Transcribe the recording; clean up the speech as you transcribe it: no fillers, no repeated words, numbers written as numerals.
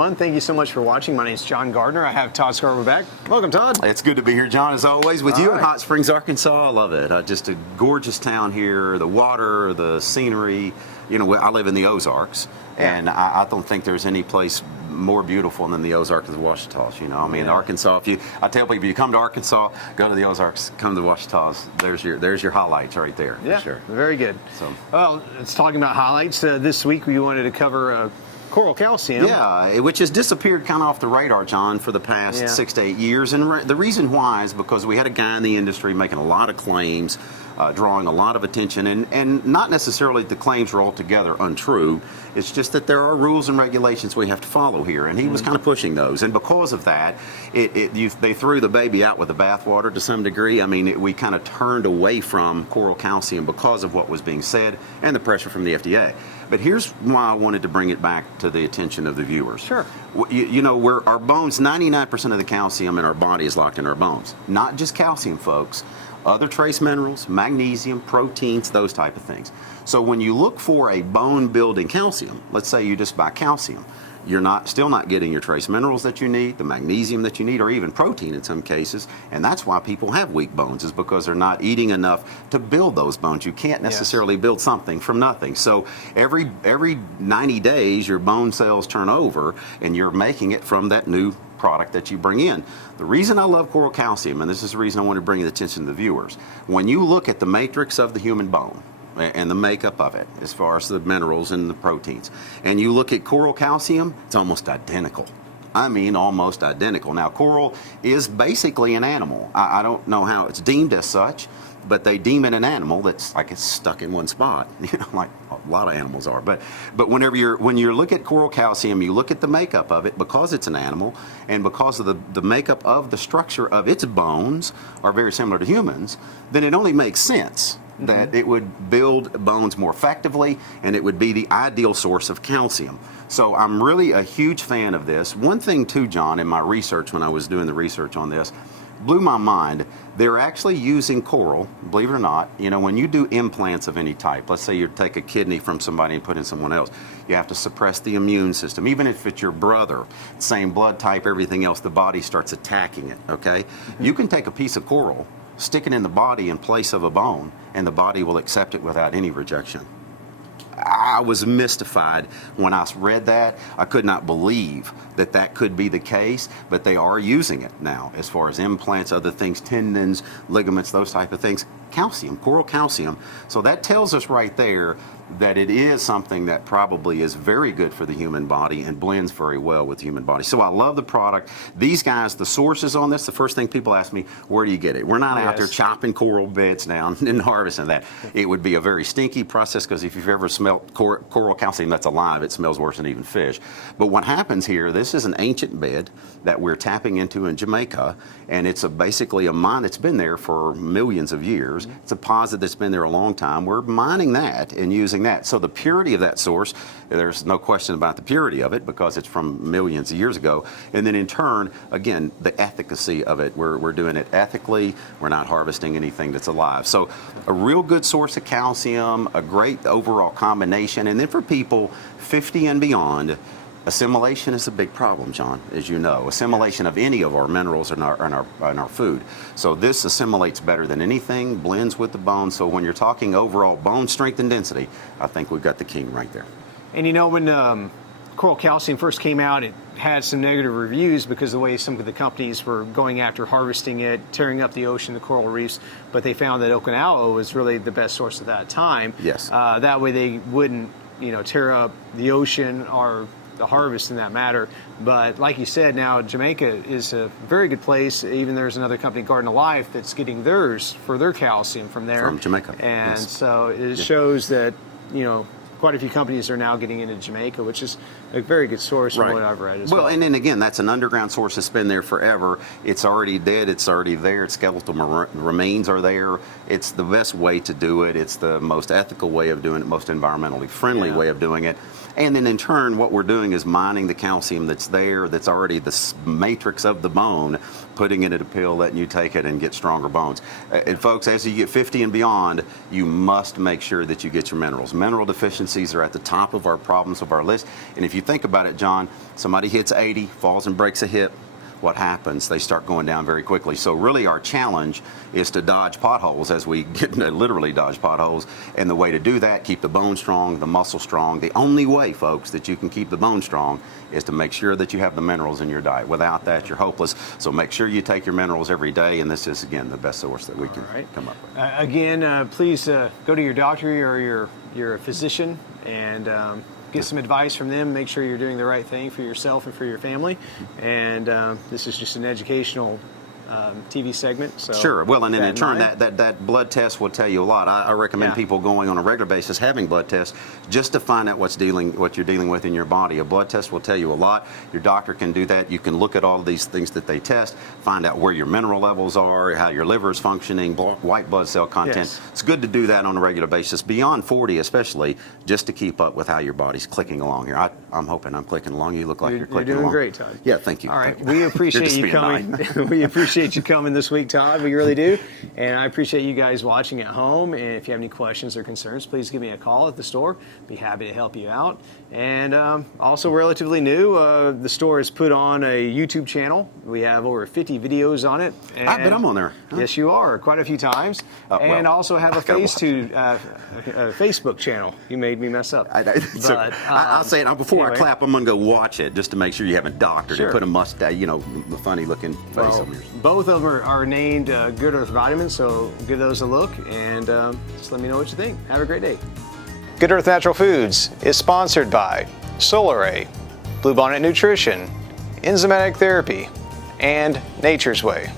everyone. Thank you so much for watching. My name is John Gardner. I have Todd Scarborough back. Welcome, Todd. It's good to be here, John, as always, with you in Hot Springs, Arkansas. I love it. Just a gorgeous town here. The water, the scenery. You know, I live in the Ozarks, and I don't think there's any place more beautiful than the Ozarks of the Ouachitas. You know, I mean, Arkansas. I tell people, if you come to Arkansas, go to the Ozarks, come to the Ouachitas. There's your highlights right there. Yeah, for sure. Very good. So, well, it's talking about highlights. This week we wanted to cover coral calcium. Yeah, which has disappeared kind of off the radar, John, for the past 6 to 8 years. And the reason why is because we had a guy in the industry making a lot of claims, drawing a lot of attention, and not necessarily the claims are altogether untrue. It's just that there are rules and regulations we have to follow here, and he was kind of pushing those. And because of that, they threw the baby out with the bathwater to some degree. I mean, we kind of turned away from coral calcium because of what was being said and the pressure from the FDA. But here's why I wanted to bring it back to the attention of the viewers. Sure. You know, our bones, 99% of the calcium in our body is locked in our bones. Not just calcium, folks. Other trace minerals, magnesium, proteins, those type of things. So when you look for a bone-building calcium, let's say you just buy calcium, you're still not getting your trace minerals that you need, the magnesium that you need, or even protein in some cases. And that's why people have weak bones, is because they're not eating enough to build those bones. You can't necessarily build something from nothing. So every 90 days, your bone cells turn over, and you're making it from that new product that you bring in. The reason I love coral calcium, and this is the reason I want to bring the attention to the viewers, when you look at the matrix of the human bone and the makeup of it, as far as the minerals and the proteins, and you look at coral calcium, it's almost identical. I mean, almost identical. Now, coral is basically an animal. I don't know how it's deemed as such, but they deem it an animal that's like it's stuck in one spot, you know, like a lot of animals are. But when you look at coral calcium, you look at the makeup of it, because it's an animal and because of the makeup of the structure of its bones are very similar to humans, then it only makes sense that it would build bones more effectively, and it would be the ideal source of calcium. So I'm really a huge fan of this. One thing too, John, in my research, when I was doing the research on this, blew my mind. They're actually using coral, believe it or not. You know, when you do implants of any type, let's say you take a kidney from somebody and put in someone else, you have to suppress the immune system. Even if it's your brother, same blood type, everything else, the body starts attacking it, okay? You can take a piece of coral, stick it in the body in place of a bone, and the body will accept it without any rejection. I was mystified when I read that. I could not believe that that could be the case, but they are using it now as far as implants, other things, tendons, ligaments, those type of things. Calcium, coral calcium. So that tells us right there that it is something that probably is very good for the human body and blends very well with the human body. So I love the product. These guys, the sources on this, the first thing people ask me, where do you get it? We're not out there chopping coral beds down and harvesting that. It would be a very stinky process, because if you've ever smelled coral calcium that's alive, it smells worse than even fish. But what happens here, this is an ancient bed that we're tapping into in Jamaica, and it's basically a mine that's been there for millions of years. It's a deposit that's been there a long time. We're mining that and using that. So the purity of that source, there's no question about the purity of it, because it's from millions of years ago. And then in turn, again, the efficacy of it. We're doing it ethically. We're not harvesting anything that's alive. So a real good source of calcium, a great overall combination. And then for people 50 and beyond, assimilation is a big problem, John, as you know. Assimilation of any of our minerals in our food. So this assimilates better than anything, blends with the bone. So when you're talking overall bone strength and density, I think we've got the king right there. And you know, when coral calcium first came out, it had some negative reviews because of the way some of the companies were going after harvesting it, tearing up the ocean, the coral reefs. But they found that Okinawa was really the best source at that time. Yes. That way they wouldn't, you know, tear up the ocean or the harvest in that matter. But like you said, now Jamaica is a very good place. Even there's another company, Garden of Life, that's getting theirs for their calcium from there. From Jamaica. And so it shows that, you know, quite a few companies are now getting into Jamaica, which is a very good source from what I've read as well. Well, and then again, that's an underground source that's been there forever. It's already dead. It's already there. Its skeletal remains are there. It's the best way to do it. It's the most ethical way of doing it, most environmentally friendly way of doing it. And then in turn, what we're doing is mining the calcium that's there, that's already the matrix of the bone. putting it in a pill, letting you take it and get stronger bones. And folks, as you get 50 and beyond, you must make sure that you get your minerals. Mineral deficiencies are at the top of our problems of our list. And if you think about it, John, somebody hits 80, falls and breaks a hip, what happens? They start going down very quickly. So really our challenge is to dodge potholes as we get literally dodge potholes. And the way to do that, keep the bone strong, the muscle strong. The only way, folks, that you can keep the bone strong is to make sure that you have the minerals in your diet. Without that, you're hopeless. So make sure you take your minerals every day. And this is, again, the best source that we can come up with. Again, please go to your doctor or your physician and get some advice from them. Make sure you're doing the right thing for yourself and for your family. And this is just an educational TV segment. So sure. Well, and then in turn, that blood test will tell you a lot. I recommend people going on a regular basis having blood tests just to find out what you're dealing with in your body. A blood test will tell you a lot. Your doctor can do that. You can look at all of these things that they test, find out where your mineral levels are, how your liver is functioning, white blood cell content. Yes. It's good to do that on a regular basis, beyond 40 especially, just to keep up with how your body's clicking along here. I'm hoping I'm clicking along. You look like you're clicking along. You're doing great, Todd. Yeah, thank you. All right. We appreciate you coming. We appreciate you coming this week, Todd. We really do. And I appreciate you guys watching at home. And if you have any questions or concerns, please give me a call at the store. Be happy to help you out. And also relatively new, the store has put on a YouTube channel. We have over 50 videos on it. And I bet I'm on there. Huh? Yes, you are, quite a few times. And also have a Facebook channel. You made me mess up. I'll say it before I clap. I'm going to go watch it just to make sure you haven't doctored it. Put a mustache, a funny looking face on yours. Both of them are named Good Earth Vitamins, so give those a look and just let me know what you think. Have a great day. Good Earth Natural Foods is sponsored by Solaray, Bluebonnet Nutrition, Enzymatic Therapy, and Nature's Way.